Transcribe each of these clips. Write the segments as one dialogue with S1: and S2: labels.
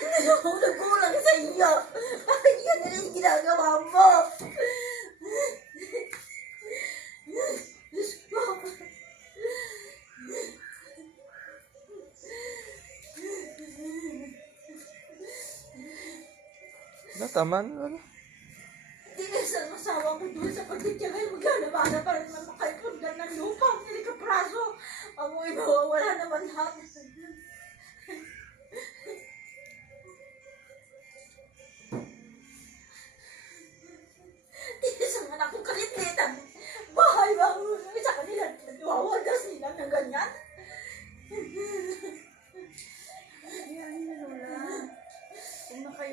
S1: Hindi ako nagkulang sa iyo. Bakit yan na mo? Diyos ko. Doon sa pagtitiyagay.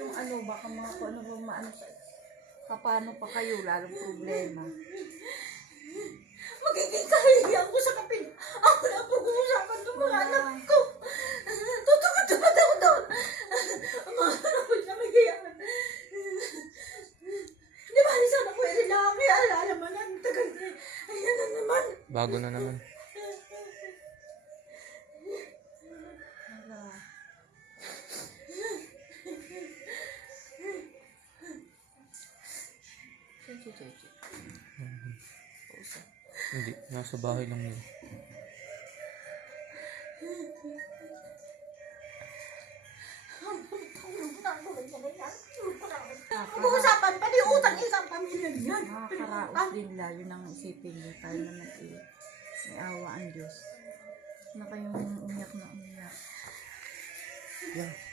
S2: Na kayong ano, baka mga kung ano ba maano sa... Kapano pa kayo, lalong problema.
S1: Magiging kahihiyan ko sa kapil. Ako na pag-uusapan ng mga anak ko. Tutugod-tugod ako doon. Mga anak ko na magiging. Di ba, sana ko yung lalaki. Ala naman, ang tagal na. Ayan na naman.
S3: Bago na naman.
S2: Chichi, chichi. Pusa.
S3: Hindi, nasa bahay lang yun.
S1: Pag-uusapan pa di utang isang pamilya niyan.
S2: Nakakaraos din la, yun ang isipin niyo. Tayo naman eh. May awa ang Diyos. Na kayong umiyak na umiyak.
S3: Yeah.